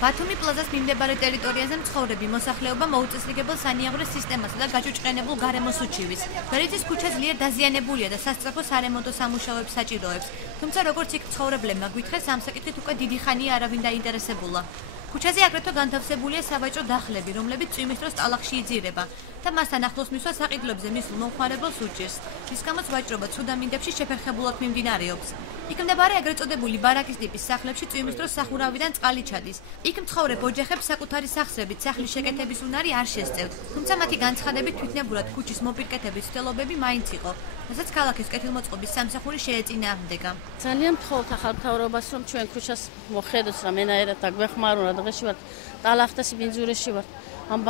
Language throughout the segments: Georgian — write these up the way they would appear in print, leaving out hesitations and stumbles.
ბათუმი პლაზას მიმდებარე ტერიტორიაზე მცხოვრები მოსახლეობა მოუწესრიგებელ სანიაღვრე სისტემასა და გაჭუჭყენებულ გარემოს უჩივის. ვერეთის ქუჩა ძლიერ დაზიანებულია და სასწრაფო სარემონტო სამუშაოებს საჭიროებს. თუმცა როგორც იქ მცხოვრებლებმა გვითხრეს, ამ საკითხით უკვე დიდი ხანია არავინ დაინტერესებულა. ქუჩაზე აგრეთვე განთავსებულია სავაჭრო დახლები, რომლებიც წვიმის დროს ტალახში იძირება და მასთან ახლოს მისვლა საყიდლებზე მისულ მომხმარებელს უჭირს, რის გამოც ვაჭრობა ცუდამინდებში შეფერხებულად მიმდინარეობს. იქ მდებარე ეგრეთ წოდებული ბარაკის ტიპის სახლებში წვიმის დროს სახურავიდან წყალი ჩადის. იქ მცხოვრებ ოჯახებს საკუთარი სახსრებით სახლის შეკეთების უნარი არ შესწევთ, თუმცა მათი განცხადებით თვითნებურად ქუჩის მოპირკეთების ცდილობები მაინც იყო, რასაც ქალაქის კეთილმოწყობის სამსახური შეეწინააღმდეგა. ძალიან ვთხოვთ ახალ მთავრობას, რომ ჩვენ ქუჩას მოხედოს, რომ ენაერად დაგვეხმარონ, რა დღეში ვართ ტალახთა სიბინძურეში ვართ, ამ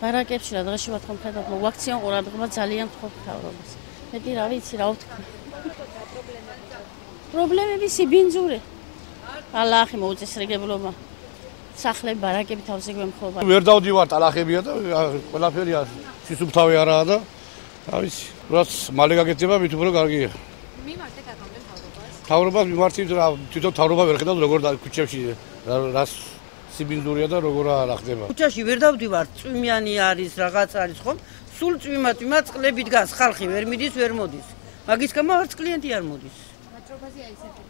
ბარაკებში რა დღეში ვართ ხომ ხედავთ, მოგვაქციონ ყურადღება, ძალიან ვთხოვთ მთავრობას. მეტი რა ვიცი, რა ვთქვა. პრობლემები სიბინძურე. ტალახი მოუწესრიგებლობა. სახლები, ბარაკები თავზე გვემხრობა. ვერ დავდივარ ტალახებია და ყველაფერია სისუფთავე არაა და რა ვიცი, რაც მალე გაკეთდება, მით უფრო კარგია. მიმართეთ აქამდე მთავრობას? მთავრობას მიმართით რა, თვითონ მთავრობა ვერ ხედავთ როგორ ქუჩებში რას სიბინძურია და როგორ არა ხდება. ქუჩაში ვერ დავდივარ, წვიმიანი არის, რაღაც არის ხომ? სულ წვიმა წყლები დგას, ხალხი ვერ მიდის, ვერ მოდის. მაგის გამო არც კლიენტი არ მოდის. ვაჭრობაზე აი ესეთი.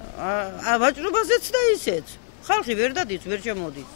ვაჭრობაზეც და ისეც. ხალხი ვერ დადის, ვერ შემოდის.